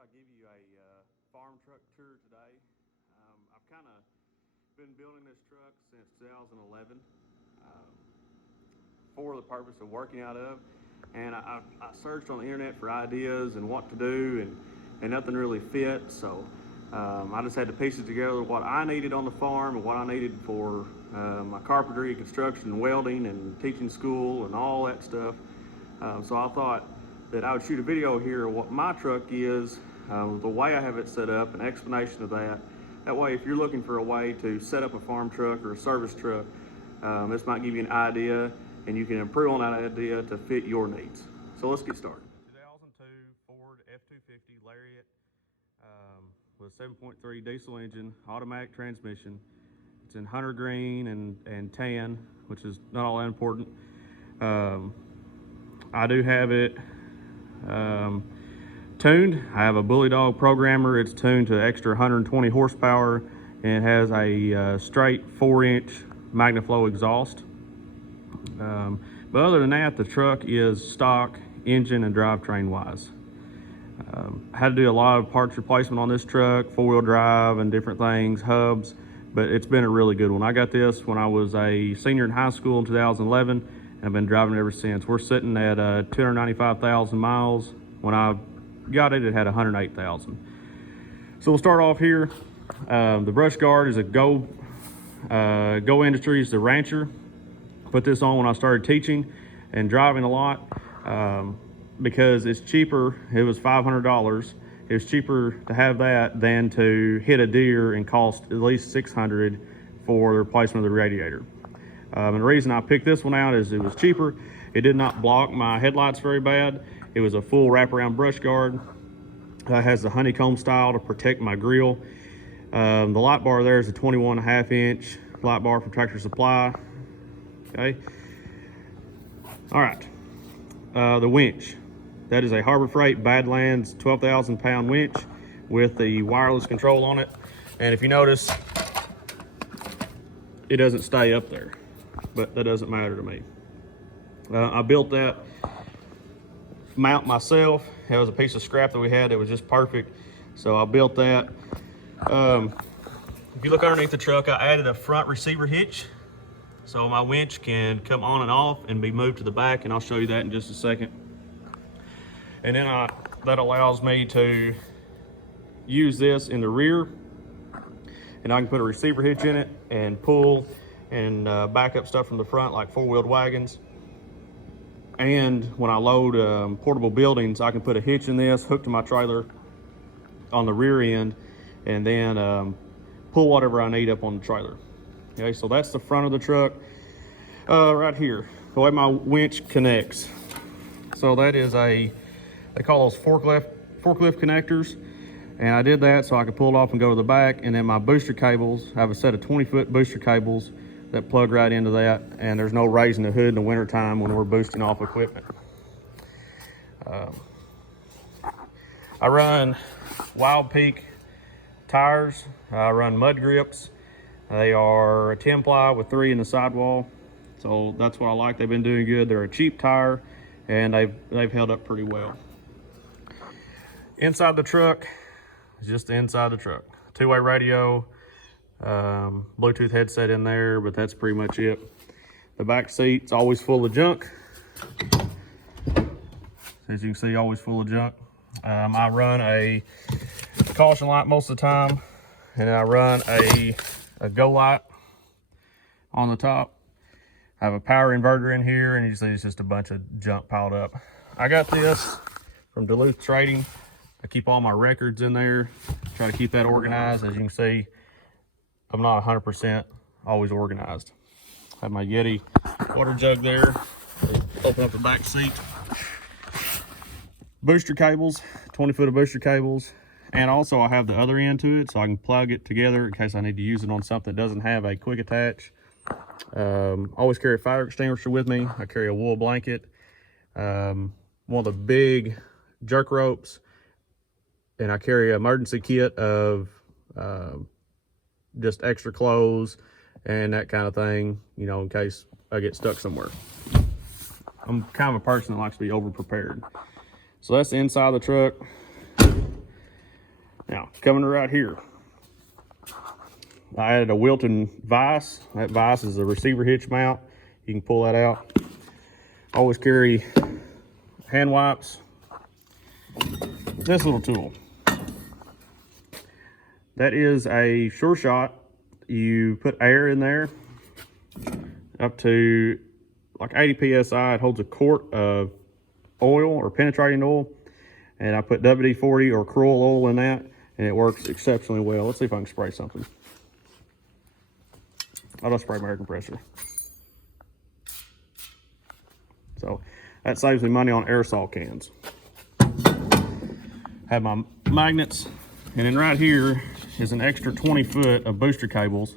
I give you a farm truck tour today. I've kind of been building this truck since 2011 for the purpose of working out of, and I searched on the internet for ideas and what to do, and nothing really fit. So I just had to piece it together what I needed on the farm and what I needed for my carpentry, construction, welding, and teaching school and all that stuff. So I thought that I would shoot a video here of what my truck is, the way I have it set up, an explanation of that. That way, if you're looking for a way to set up a farm truck or a service truck, this might give you an idea, and you can improve on that idea to fit your needs. So let's get started. 2002 Ford F-250 Lariat with a 7.3 diesel engine, automatic transmission. It's in hunter green and tan, which is not all that important. I do have it tuned. I have a Bully Dog programmer. It's tuned to extra 120 horsepower, and it has a straight 4-inch MagnaFlow exhaust. But other than that, the truck is stock engine and drivetrain wise. I had to do a lot of parts replacement on this truck, 4-wheel drive and different things, hubs, but it's been a really good one. I got this when I was a senior in high school in 2011, and I've been driving it ever since. We're sitting at 295,000 miles. When I got it, it had 108,000. So we'll start off here. The brush guard is a Go Industries, the Rancher. Put this on when I started teaching and driving a lot because it's cheaper. It was $500. It was cheaper to have that than to hit a deer and cost at least $600 for the replacement of the radiator. And the reason I picked this one out is it was cheaper. It did not block my headlights very bad. It was a full wraparound brush guard. It has the honeycomb style to protect my grill. The light bar there is a 21.5-inch light bar from Tractor Supply. Okay. All right. The winch. That is a Harbor Freight Badlands 12,000-pound winch with the wireless control on it. And if you notice, it doesn't stay up there, but that doesn't matter to me. I built that mount myself. It was a piece of scrap that we had that was just perfect, so I built that. If you look underneath the truck, I added a front receiver hitch so my winch can come on and off and be moved to the back, and I'll show you that in just a second. And then that allows me to use this in the rear, and I can put a receiver hitch in it and pull and back up stuff from the front like 4-wheeled wagons. And when I load portable buildings, I can put a hitch in this, hook to my trailer on the rear end, and then pull whatever I need up on the trailer. Okay, so that's the front of the truck. Right here, the way my winch connects. So that is they call those forklift connectors. And I did that so I could pull it off and go to the back. And then my booster cables, I have a set of 20-foot booster cables that plug right into that, and there's no raising the hood in the winter time when we're boosting off equipment. I run Wild Peak tires. I run mud grips. They are a 10-ply with 3 in the sidewall, so that's what I like. They've been doing good. They're a cheap tire, and they've held up pretty well. Inside the truck is just the inside the truck. 2-way radio, Bluetooth headset in there, but that's pretty much it. The back seat's always full of junk. As you can see, always full of junk. I run a caution light most of the time, and I run a Go light on the top. I have a power inverter in here, and you see it's just a bunch of junk piled up. I got this from Duluth Trading. I keep all my records in there, try to keep that organized. As you can see, I'm not 100% always organized. I have my Yeti water jug there. Open up the back seat. Booster cables, 20-foot of booster cables. And also I have the other end to it so I can plug it together in case I need to use it on something that doesn't have a quick attach. Always carry a fire extinguisher with me. I carry a wool blanket, one of the big jerk ropes, and I carry an emergency kit of just extra clothes and that kind of thing, you know, in case I get stuck somewhere. I'm kind of a person that likes to be over prepared. So that's the inside of the truck. Now, coming right here, I added a Wilton vise. That vise is a receiver hitch mount. You can pull that out. Always carry hand wipes. This little tool. That is a Sure Shot. You put air in there up to like 80 psi. It holds a quart of oil or penetrating oil. And I put WD-40 or Kroll oil in that, and it works exceptionally well. Let's see if I can spray something. I'll just spray my air compressor. So that saves me money on aerosol cans. Have my magnets, and then right here is an extra 20 foot of booster cables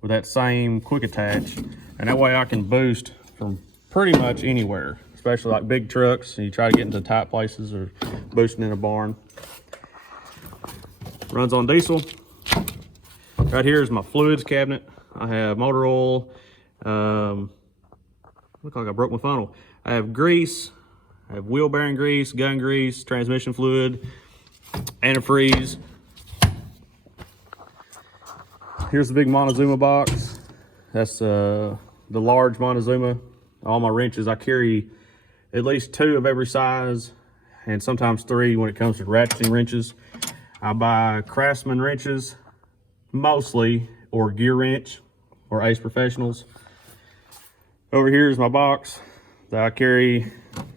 with that same quick attach, and that way I can boost from pretty much anywhere, especially like big trucks and you try to get into tight places or boosting in a barn. Runs on diesel. Right here is my fluids cabinet. I have motor oil, look like I broke my funnel. I have grease, I have wheel bearing grease, gun grease, transmission fluid, antifreeze. Here's the big Montezuma box. That's the large Montezuma. All my wrenches, I carry at least 2 of every size and sometimes 3 when it comes to ratcheting wrenches. I buy Craftsman wrenches mostly, or Gear Wrench or Ace Professionals. Over here is my box that I carry.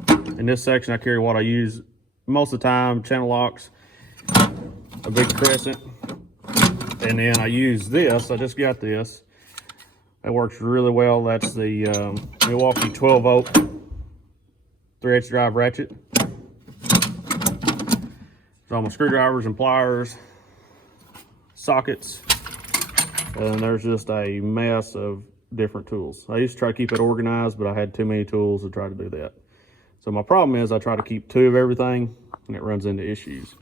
In this section I carry what I use most of the time: channel locks, a big crescent, and then I use this. I just got this. That works really well. That's the Milwaukee 12 volt 3/8 drive ratchet. So all my screwdrivers and pliers, sockets, and there's just a mess of different tools. I used to try to keep it organized, but I had too many tools to try to do that. So my problem is I try to keep 2 of everything, and it runs into issues.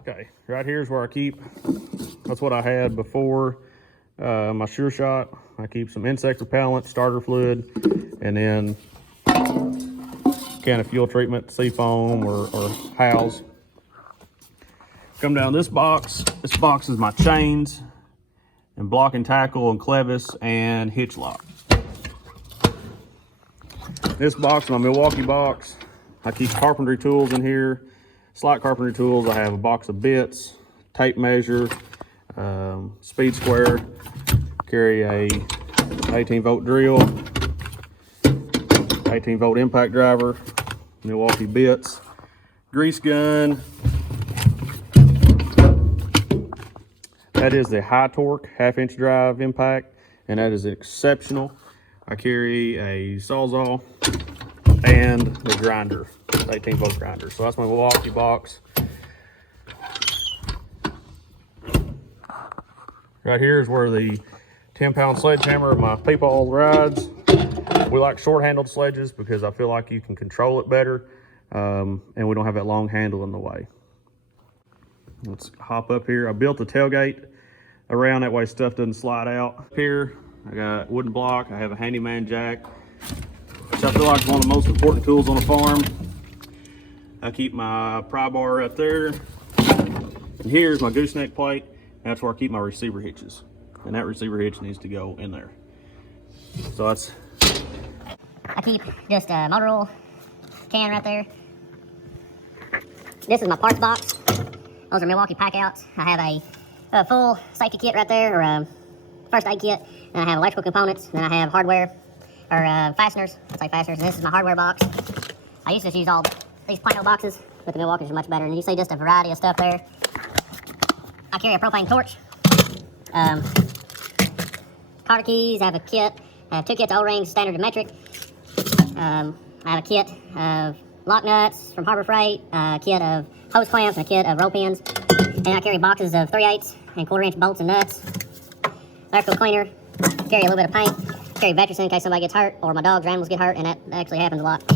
Okay, right here's where I keep, that's what I had before my Sure Shot. I keep some insect repellent, starter fluid, and then a can of fuel treatment, Seafoam or Howes. Come down this box. This box is my chains and block and tackle and clevis and hitch lock. This box, my Milwaukee box, I keep carpentry tools in here. Slight carpentry tools. I have a box of bits, tape measure, speed square, carry a 18 volt drill, 18 volt impact driver, Milwaukee bits, grease gun. That is the High Torque 1/2 inch drive impact, and that is exceptional. I carry a Sawzall and the grinder, 18 volt grinder. So that's my Milwaukee box. Right here is where the 10-pound sledgehammer of my Peepaw rides. We like short-handled sledges because I feel like you can control it better, and we don't have that long handle in the way. Let's hop up here. I built the tailgate around, that way stuff doesn't slide out. Here, I got wooden block. I have a handyman jack, which I feel like is one of the most important tools on a farm. I keep my pry bar right there. And here's my gooseneck plate. That's where I keep my receiver hitches. And that receiver hitch needs to go in there. So that's... I keep just a motor oil can right there. This is my parts box. Those are Milwaukee pack outs. I have a full safety kit right there, or a first aid kit. Then I have electrical components. Then I have hardware, or fasteners. I'd say fasteners. And this is my hardware box. I used to just use all these plain old boxes, but the Milwaukee's are much better. And you see just a variety of stuff there. I carry a propane torch. Carter keys. I have a kit. I have 2 kits of O-rings, standard and metric. I have a kit of lock nuts from Harbor Freight, a kit of hose clamps, and a kit of rope ends. And I carry boxes of 3/8 and 1/4 inch bolts and nuts. Electrical cleaner. Carry a little bit of paint. Carry Vetericyn in case somebody gets hurt or my dogs or animals get hurt, and that actually happens a lot.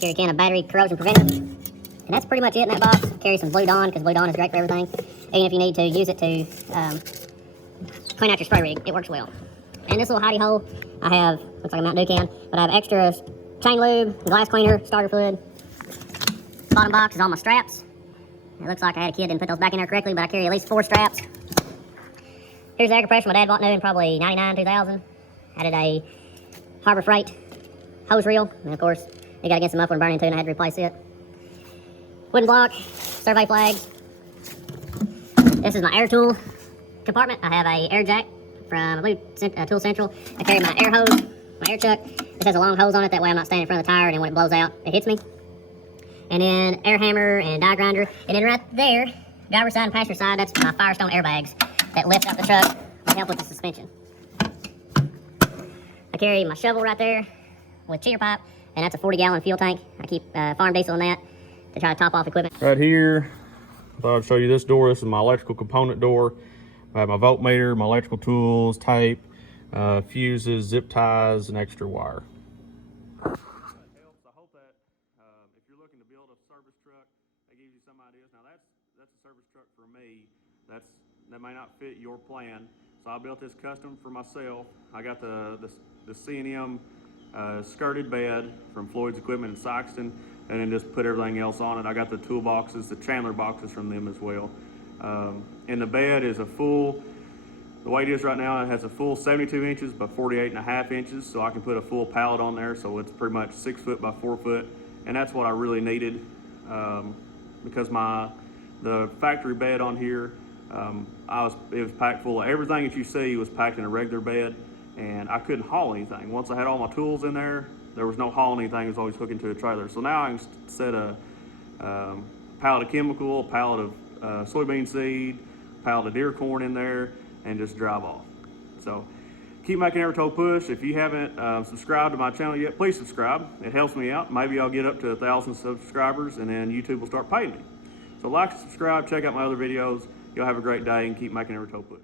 Carry a can of battery corrosion preventer. And that's pretty much it in that box. Carry some Blue Dawn, because Blue Dawn is great for everything. Even if you need to use it to clean out your spray rig, it works well. And this little hidey hole, I have, looks like a Mountain Dew can, but I have extra chain lube, glass cleaner, starter fluid, Bottom box is all my straps. It looks like I had a kid didn't put those back in there correctly, but I carry at least 4 straps. Here's the air compressor my dad bought new in probably 99, 2000. Added a Harbor Freight hose reel, and of course, it got against the muffler and burned into it, and I had to replace it. Wooden block, survey flags. This is my air tool compartment. I have a air jack from, I believe, Tool Central. I carry my air hose, my air chuck. This has a long hose on it, that way I'm not standing in front of the tire, and when it blows out, it hits me. And then air hammer and die grinder. And then right there, driver's side and passenger side, that's my Firestone airbags that lift up the truck and help with the suspension. I carry my shovel right there with cheater pipe, and that's a 40-gallon fuel tank. I keep farm diesel in that to try to top off equipment. Right here, I thought I'd show you this door. This is my electrical component door. I have my voltmeter, my electrical tools, tape, fuses, zip ties, and extra wire. That helps. I hope that if you're looking to build a service truck, that gives you some ideas. Now that's a service truck for me. That may not fit your plan. So I built this custom for myself. I got the C&M skirted bed from Floyd's Equipment in Sikeston, and then just put everything else on it. I got the toolboxes, the Chandler boxes from them as well. And the bed is the way it is right now, it has a full 72 inches by 48.5 inches, so I can put a full pallet on there, so it's pretty much 6 foot by 4 foot, and that's what I really needed, because the factory bed on here, it was packed full of everything that you see was packed in a regular bed, and I couldn't haul anything. Once I had all my tools in there, there was no hauling anything. It was always hooking to a trailer. So now I can set a pallet of chemical, a pallet of soybean seed, a pallet of deer corn in there, and just drive off. So keep making every toe push. If you haven't subscribed to my channel yet, please subscribe. It helps me out. Maybe I'll get up to 1,000 subscribers, and then YouTube will start paying me. So like and subscribe, check out my other videos. You'll have a great day, and keep making every toe push.